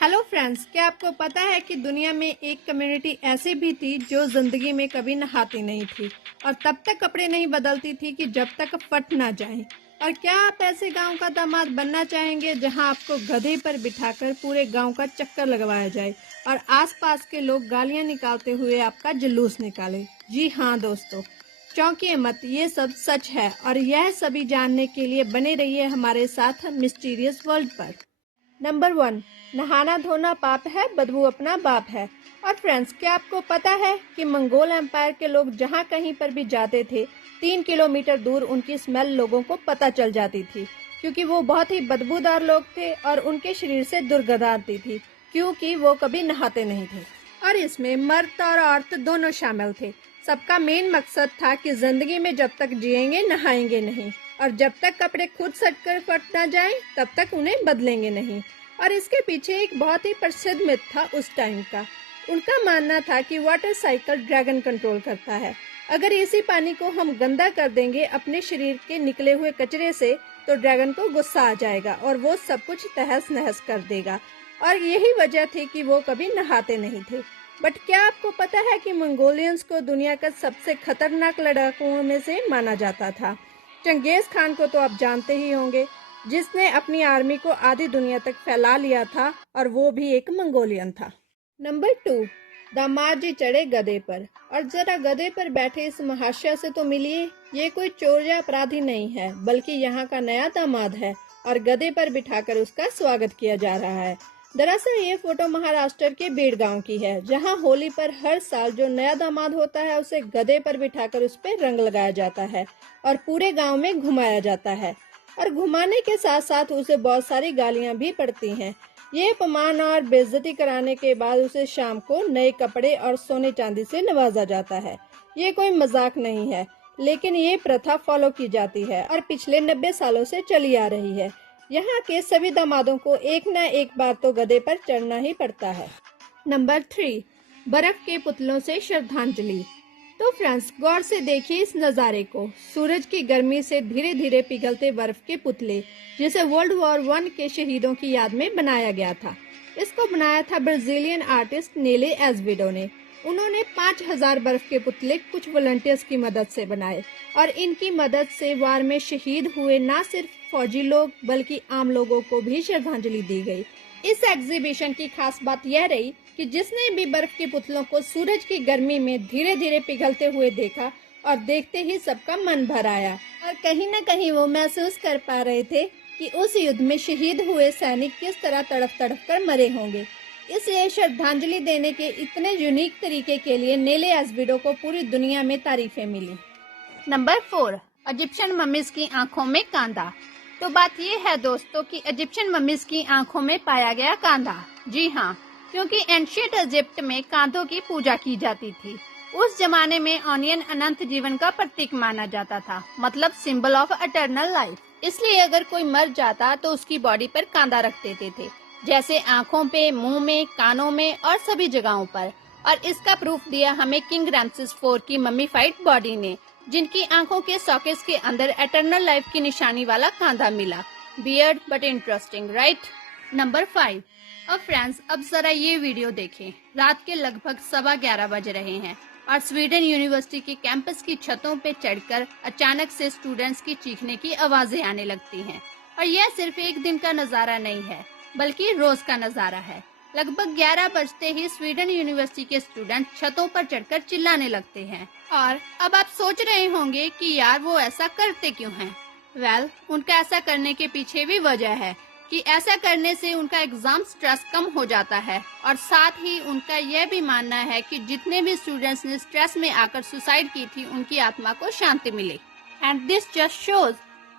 Hello friends, क्या आपको पता है कि दुनिया में एक कम्युनिटी ऐसी भी थी जो जिंदगी में कभी नहाती नहीं थी और तब तक कपड़े नहीं बदलती थी कि जब तक फट ना जाए। और क्या आप ऐसे गांव का दामाद बनना चाहेंगे जहां आपको गधे पर बिठाकर पूरे गांव का चक्कर लगवाया जाए और आसपास के लोग गालियां निकालते हुए आपका जुलूस निकाले? जी हाँ दोस्तों, चौंकिए मत, ये सब सच है और यह सभी जानने के लिए बने रहिए हमारे साथ मिस्टीरियस वर्ल्ड पर। नंबर 1, नहाना धोना पाप है, बदबू अपना बाप है। और फ्रेंड्स, क्या आपको पता है कि मंगोल एम्पायर के लोग जहाँ कहीं पर भी जाते थे 3 किलोमीटर दूर उनकी स्मेल लोगों को पता चल जाती थी, क्योंकि वो बहुत ही बदबूदार लोग थे और उनके शरीर से दुर्गंध आती थी क्योंकि वो कभी नहाते नहीं थे। और इसमें मर्द और औरत दोनों शामिल थे। सबका मेन मकसद था कि जिंदगी में जब तक जिएंगे नहाएंगे नहीं और जब तक कपड़े खुद सटकर फट ना जाएं तब तक उन्हें बदलेंगे नहीं। और इसके पीछे एक बहुत ही प्रसिद्ध मिथ था उस टाइम का। उनका मानना था कि वाटर साइकिल ड्रैगन कंट्रोल करता है। अगर इसी पानी को हम गंदा कर देंगे अपने शरीर के निकले हुए कचरे से तो ड्रैगन को गुस्सा आ जाएगा और वो सब कुछ तहस नहस कर देगा। और यही वजह थी कि वो कभी नहाते नहीं थे। बट क्या आपको पता है कि मंगोलियंस को दुनिया का सबसे खतरनाक लड़ाकुओं में से माना जाता था? चंगेज खान को तो आप जानते ही होंगे, जिसने अपनी आर्मी को आधी दुनिया तक फैला लिया था और वो भी एक मंगोलियन था। नंबर 2, दामाद जी चढ़े गधे पर। और जरा गधे पर बैठे इस महाशय से तो मिलिए। ये कोई चोर या अपराधी नहीं है, बल्कि यहाँ का नया दामाद है और गधे पर बिठाकर उसका स्वागत किया जा रहा है। दरअसल ये फोटो महाराष्ट्र के बीड़ गांव की है, जहां होली पर हर साल जो नया दामाद होता है उसे गधे पर बिठाकर उस पर रंग लगाया जाता है और पूरे गांव में घुमाया जाता है। और घुमाने के साथ साथ उसे बहुत सारी गालियां भी पड़ती हैं। ये अपमान और बेइज्जती कराने के बाद उसे शाम को नए कपड़े और सोने चांदी से नवाजा जाता है। ये कोई मजाक नहीं है, लेकिन ये प्रथा फॉलो की जाती है और पिछले 90 सालों से चली आ रही है। यहाँ के सभी दामादों को एक न एक बार तो गधे पर चढ़ना ही पड़ता है। नंबर 3, बर्फ के पुतलों से श्रद्धांजलि। तो फ्रेंड्स, गौर से देखिए इस नज़ारे को। सूरज की गर्मी से धीरे धीरे पिघलते बर्फ के पुतले, जिसे वर्ल्ड वॉर 1 के शहीदों की याद में बनाया गया था। इसको बनाया था ब्राजीलियन आर्टिस्ट नेले एज़वेडो ने। उन्होंने 5000 बर्फ के पुतले कुछ वॉलंटियर्स की मदद से बनाए और इनकी मदद से वार में शहीद हुए न सिर्फ फौजी लोग बल्कि आम लोगों को भी श्रद्धांजलि दी गई। इस एग्जीबिशन की खास बात यह रही कि जिसने भी बर्फ के पुतलों को सूरज की गर्मी में धीरे धीरे पिघलते हुए देखा और देखते ही सबका मन भर आया और कहीं न कहीं वो महसूस कर पा रहे थे कि उस युद्ध में शहीद हुए सैनिक किस तरह तड़प तड़प कर मरे होंगे। इसलिए श्रद्धांजलि देने के इतने यूनिक तरीके के लिए नेले एज़वेडो को पूरी दुनिया में तारीफें मिली। नंबर 4, इजिप्शियन मम्मीज की आंखों में कांदा। तो बात ये है दोस्तों कि इजिप्शियन मम्मीज की आंखों में पाया गया कांदा। जी हाँ, क्योंकि एंशिएंट इजिप्ट में कांधों की पूजा की जाती थी। उस जमाने में ऑनियन अनंत जीवन का प्रतीक माना जाता था, मतलब सिंबल ऑफ इटर्नल लाइफ। इसलिए अगर कोई मर जाता तो उसकी बॉडी पर कांदा रख देते थे, जैसे आंखों पे, मुंह में, कानों में और सभी जगहों पर। और इसका प्रूफ दिया हमें किंग रैमसेस 4 की मम्मीफाइड बॉडी ने, जिनकी आंखों के सॉकेट्स के अंदर इटर्नल लाइफ की निशानी वाला कांधा मिला। Weird but interesting, right? Number 5, अब फ्रेंड्स, अब जरा ये वीडियो देखें। रात के लगभग 11:15 बज रहे हैं और स्वीडन यूनिवर्सिटी के कैंपस की छतों पे चढ़कर अचानक से स्टूडेंट्स की चीखने की आवाजें आने लगती हैं। और यह सिर्फ एक दिन का नजारा नहीं है, बल्कि रोज का नजारा है। लगभग 11 बजते ही स्वीडन यूनिवर्सिटी के स्टूडेंट छतों पर चढ़कर चिल्लाने लगते हैं। और अब आप सोच रहे होंगे कि यार वो ऐसा करते क्यों हैं? वेल, उनका ऐसा करने के पीछे भी वजह है कि ऐसा करने से उनका एग्जाम स्ट्रेस कम हो जाता है और साथ ही उनका यह भी मानना है कि जितने भी स्टूडेंट्स ने स्ट्रेस में आकर सुसाइड की थी उनकी आत्मा को शांति मिले। एंड दिस जस्ट शोज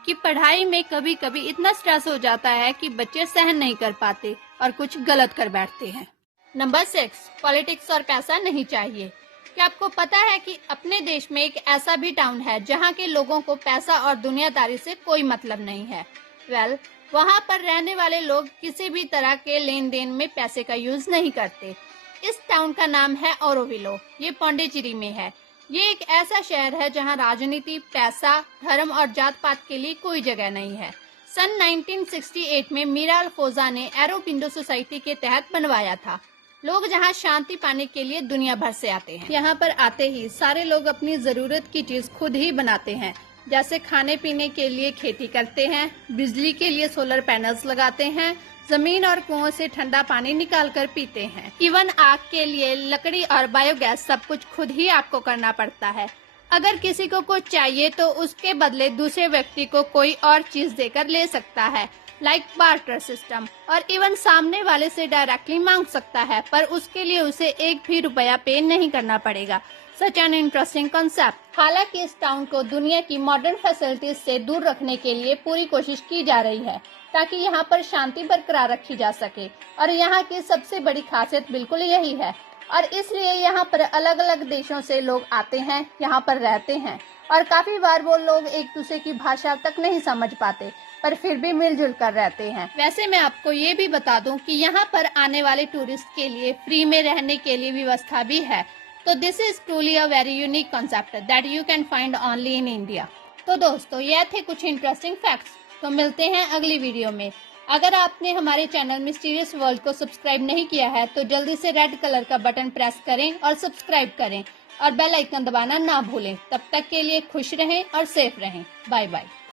कि पढ़ाई में कभी कभी इतना स्ट्रेस हो जाता है कि बच्चे सहन नहीं कर पाते और कुछ गलत कर बैठते हैं। नंबर 6, पॉलिटिक्स और पैसा नहीं चाहिए। क्या आपको पता है कि अपने देश में एक ऐसा भी टाउन है जहाँ के लोगों को पैसा और दुनियादारी से कोई मतलब नहीं है? वेल, वहाँ पर रहने वाले लोग किसी भी तरह के लेन देन में पैसे का यूज नहीं करते। इस टाउन का नाम है ओरोविलो। ये पौंडीचेरी में है। ये एक ऐसा शहर है जहाँ राजनीति, पैसा, धर्म और जात पात के लिए कोई जगह नहीं है। सन 1968 में मीरा अल्फोजा ने एरोपिंडो सोसाइटी के तहत बनवाया था। लोग जहां शांति पाने के लिए दुनिया भर से आते हैं। यहाँ पर आते ही सारे लोग अपनी जरूरत की चीज खुद ही बनाते हैं, जैसे खाने पीने के लिए खेती करते हैं, बिजली के लिए सोलर पैनल्स लगाते हैं, जमीन और कुओं से ठंडा पानी निकाल कर पीते हैं। इवन आग के लिए लकड़ी और बायोगैस सब कुछ खुद ही आपको करना पड़ता है। अगर किसी को कुछ चाहिए तो उसके बदले दूसरे व्यक्ति को कोई और चीज देकर ले सकता है, लाइक बार्टर सिस्टम, और इवन सामने वाले से डायरेक्टली मांग सकता है, पर उसके लिए उसे एक भी रुपया पे नहीं करना पड़ेगा। Such an interesting concept. हालांकि इस टाउन को दुनिया की मॉडर्न फैसिलिटीज से दूर रखने के लिए पूरी कोशिश की जा रही है, ताकि यहाँ पर शांति बरकरार रखी जा सके, और यहाँ की सबसे बड़ी खासियत बिल्कुल यही है। और इसलिए यहाँ पर अलग अलग देशों से लोग आते हैं, यहाँ पर रहते हैं, और काफी बार वो लोग एक दूसरे की भाषा तक नहीं समझ पाते, पर फिर भी मिलजुल कर रहते हैं। वैसे मैं आपको ये भी बता दूं कि यहाँ पर आने वाले टूरिस्ट के लिए फ्री में रहने के लिए व्यवस्था भी है। तो this is truly a very unique concept that you can find only in India. तो दोस्तों, ये थे कुछ इंटरेस्टिंग फैक्ट्स। तो मिलते हैं अगली वीडियो में। अगर आपने हमारे चैनल मिस्टीरियस वर्ल्ड को सब्सक्राइब नहीं किया है तो जल्दी से रेड कलर का बटन प्रेस करें और सब्सक्राइब करें, और बेल आइकन दबाना ना भूलें। तब तक के लिए खुश रहें और सेफ रहें। Bye bye.